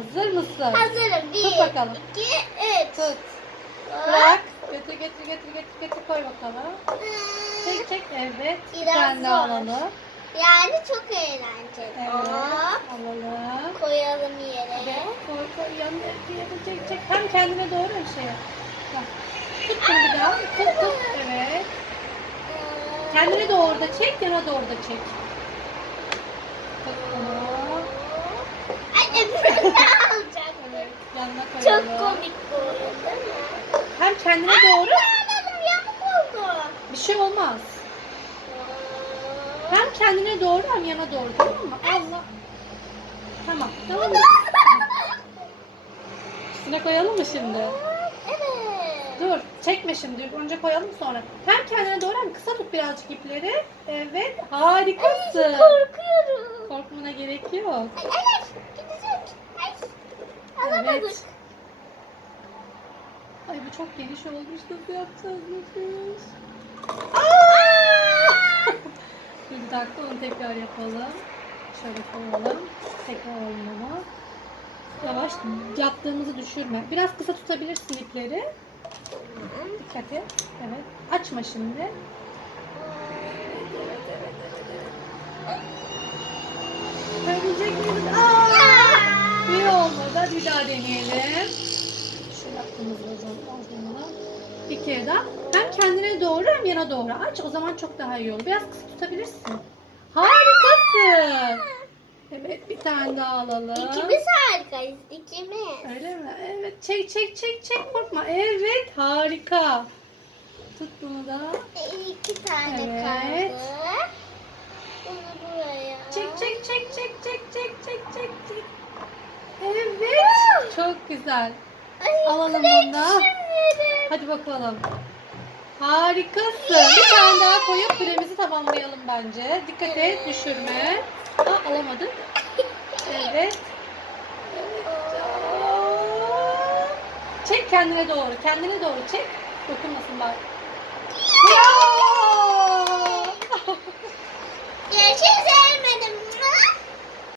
Hazır mısın? Hazırım. Bir, Tut bakalım. iki, üç. Tut. Bırak. Getir getir getir getir getir koy bakalım. Çek çek evet. Bir Biraz tane de zor. alalım. Yani çok eğlenceli. Evet. Hop. Alalım. Koyalım yere. Evet, koy koy yanına yere çek çek. Hem kendine doğru hem şeye. Bak. Tut bunu bir daha. Tut tut. Evet. Kendine doğru da çek, yana doğru da çek. Tut bunu. Çok komik bu değil mi? Hem kendine Ay, doğru anladım yamuk oldu. bir şey olmaz. Hem kendine doğru hem yana doğru tamam mı? Allah. Tamam. Tamam? Üstüne koyalım mı şimdi? Evet. Dur, çekme şimdi. Önce koyalım sonra. Hem kendine doğru hem kısa tut birazcık ipleri. Evet, harikasın. Ay, korkuyorum. Korkmana gerek yok. Ay, evet, alamadık. Evet. Ay bu çok geniş olmuş. Nasıl yapacağız Nefis? Bir dakika onu tekrar yapalım. Şöyle koyalım. Tekrar ama. Yavaş yaptığımızı düşürme. Biraz kısa tutabilirsin ipleri. Dikkat et. Evet. Açma şimdi. Görecek Bir daha deneyelim. Şu yaptığımız bozulma. Bir kere daha. Hem kendine doğru hem yana doğru aç. O zaman çok daha iyi olur. Biraz kısa tutabilirsin. Harikasın. Evet bir tane daha alalım. İkimiz harikayız. İkimiz. Öyle mi? Evet. Çek çek çek çek korkma. Evet harika. Tut bunu da. E, İki tane Evet. kaldı. Bunu buraya. Çek çek çek çek çek çek çek çek çek. Çok güzel. Ay, Alalım bunu da. Hadi bakalım. Harikasın. Bir tane daha koyup küremizi tamamlayalım bence. Dikkat et düşürme. Aa, alamadık. Evet. Çek kendine doğru. Kendine doğru çek. Dokunmasın bak.